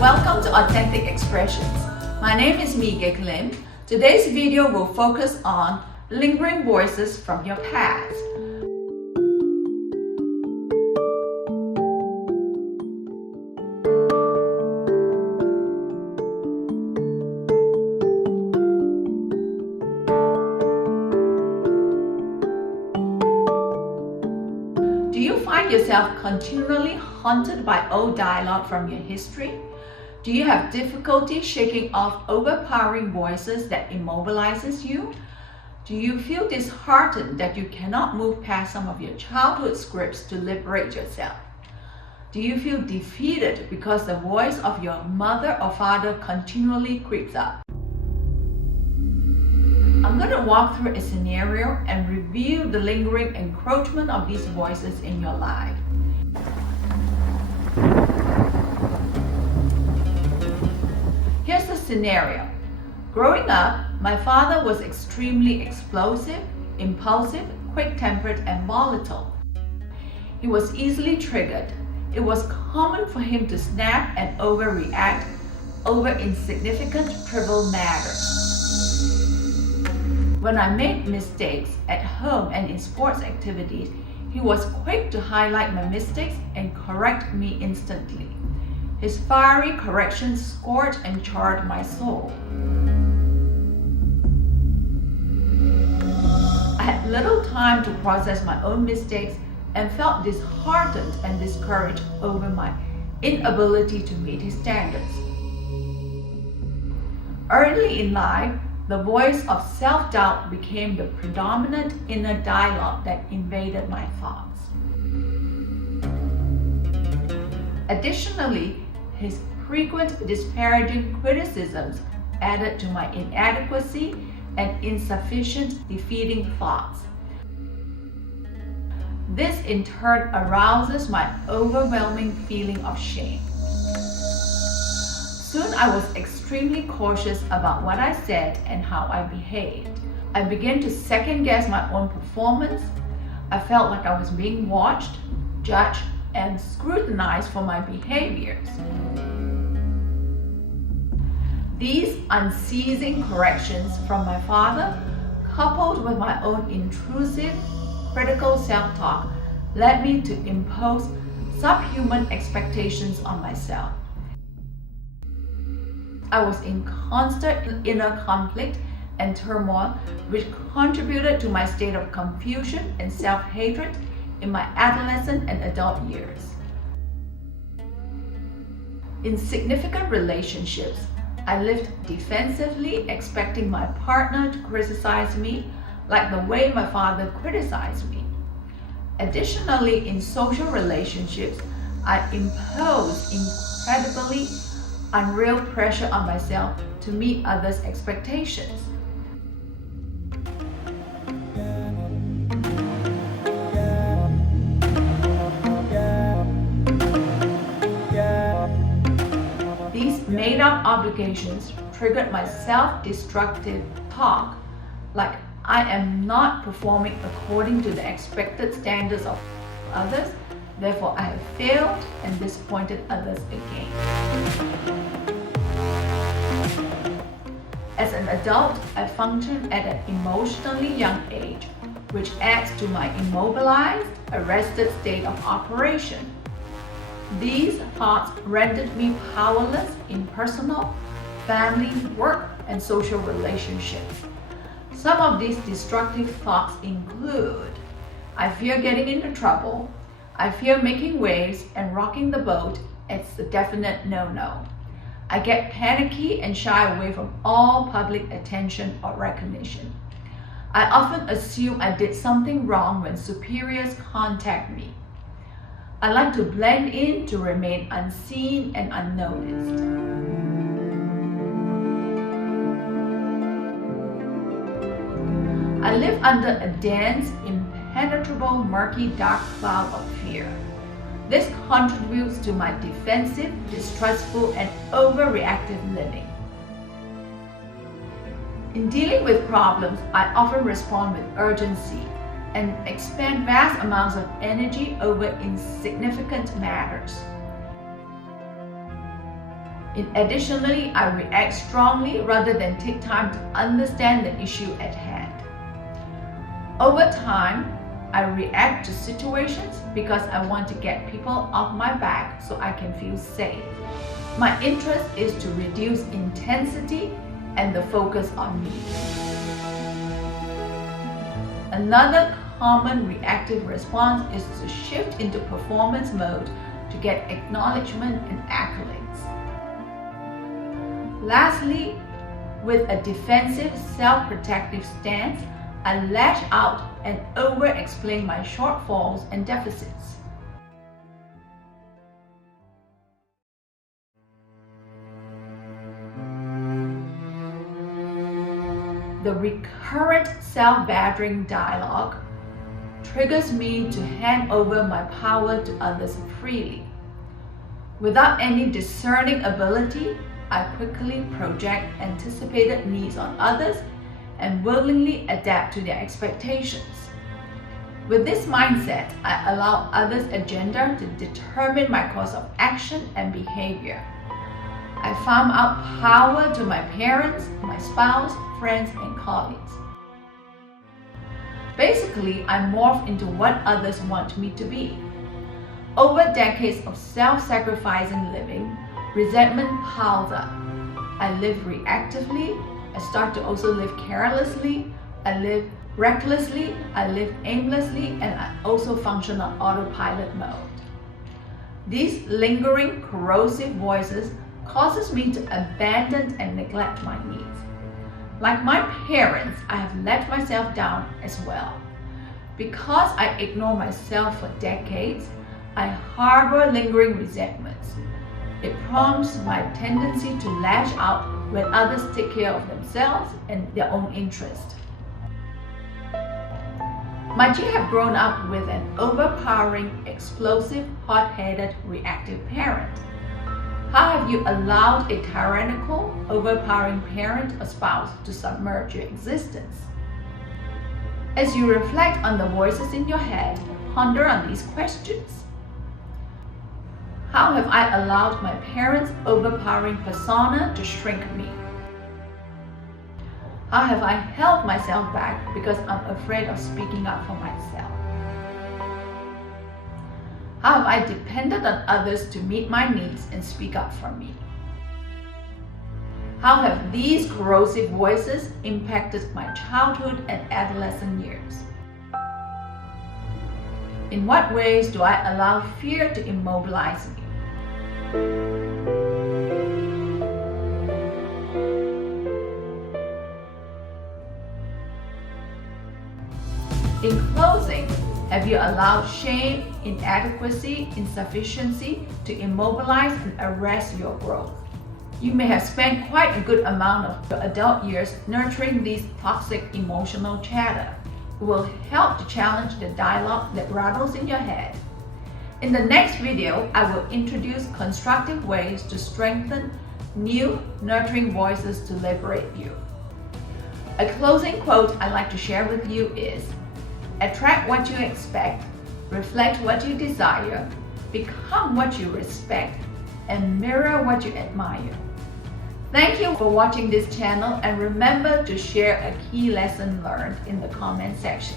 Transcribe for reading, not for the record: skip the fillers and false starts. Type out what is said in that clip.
Welcome to Authentic Expressions. My name is Mige Lim. Today's video will focus on lingering voices from your past. Do you find yourself continually haunted by old dialogue from your history? Do you have difficulty shaking off overpowering voices that immobilizes you? Do you feel disheartened that you cannot move past some of your childhood scripts to liberate yourself? Do you feel defeated because the voice of your mother or father continually creeps up? I'm going to walk through a scenario and review the lingering encroachment of these voices in your life. Here's the scenario. Growing up, my father was extremely explosive, impulsive, quick-tempered, and volatile. He was easily triggered. It was common for him to snap and overreact over insignificant, trivial matters. When I made mistakes at home and in sports activities, he was quick to highlight my mistakes and correct me instantly. His fiery corrections scorched and charred my soul. I had little time to process my own mistakes and felt disheartened and discouraged over my inability to meet his standards. Early in life, the voice of self-doubt became the predominant inner dialogue that invaded my thoughts. Additionally, his frequent disparaging criticisms added to my inadequacy and insufficient defeating thoughts. This in turn arouses my overwhelming feeling of shame. Soon I was extremely cautious about what I said and how I behaved. I began to second guess my own performance. I felt like I was being watched, judged, and scrutinized for my behaviors. These unceasing corrections from my father, coupled with my own intrusive, critical self-talk, led me to impose subhuman expectations on myself. I was in constant inner conflict and turmoil, which contributed to my state of confusion and self-hatred in my adolescent and adult years. In significant relationships, I lived defensively, expecting my partner to criticize me like the way my father criticized me. Additionally, in social relationships, I imposed incredibly unreal pressure on myself to meet others' expectations. These made-up obligations triggered my self-destructive talk, like I am not performing according to the expected standards of others, therefore I have failed and disappointed others again. As an adult, I function at an emotionally young age, which adds to my immobilized, arrested state of operation. These thoughts rendered me powerless in personal, family, work, and social relationships. Some of these destructive thoughts include: I fear getting into trouble, I fear making waves and rocking the boat. It's a definite no-no. I get panicky and shy away from all public attention or recognition. I often assume I did something wrong when superiors contact me. I like to blend in to remain unseen and unnoticed. I live under a dense, impenetrable, murky, dark cloud of fear. This contributes to my defensive, distrustful, and overreactive living. In dealing with problems, I often respond with urgency and expend vast amounts of energy over insignificant matters. Additionally, I react strongly rather than take time to understand the issue at hand. Over time, I react to situations because I want to get people off my back so I can feel safe. My interest is to reduce intensity and the focus on me. Another common reactive response is to shift into performance mode to get acknowledgement and accolades. Lastly, with a defensive, self-protective stance, I lash out and over-explain my shortfalls and deficits. The recurrent self-badgering dialogue triggers me to hand over my power to others freely. Without any discerning ability, I quickly project anticipated needs on others and willingly adapt to their expectations. With this mindset, I allow others' agenda to determine my course of action and behavior. I farm out power to my parents, my spouse, friends, and colleagues. Basically, I morph into what others want me to be. Over decades of self-sacrificing living, resentment piles up. I live reactively. I start to also live carelessly. I live recklessly. I live aimlessly, and I also function on autopilot mode. These lingering, corrosive voices causes me to abandon and neglect my needs. Like my parents, I have let myself down as well. Because I ignore myself for decades, I harbor lingering resentments. It prompts my tendency to lash out when others take care of themselves and their own interest. Might you have grown up with an overpowering, explosive, hot-headed, reactive parent? How have you allowed a tyrannical, overpowering parent or spouse to submerge your existence? As you reflect on the voices in your head, ponder on these questions. How have I allowed my parents' overpowering persona to shrink me? How have I held myself back because I'm afraid of speaking up for myself? How have I depended on others to meet my needs and speak up for me? How have these corrosive voices impacted my childhood and adolescent years? In what ways do I allow fear to immobilize me? In closing, have you allowed shame, inadequacy, insufficiency to immobilize and arrest your growth? You may have spent quite a good amount of your adult years nurturing these toxic emotional chatter. It will help to challenge the dialogue that rattles in your head. In the next video, I will introduce constructive ways to strengthen new, nurturing voices to liberate you. A closing quote I'd like to share with you is, "Attract what you expect, reflect what you desire, become what you respect, and mirror what you admire." Thank you for watching this channel, and remember to share a key lesson learned in the comment section.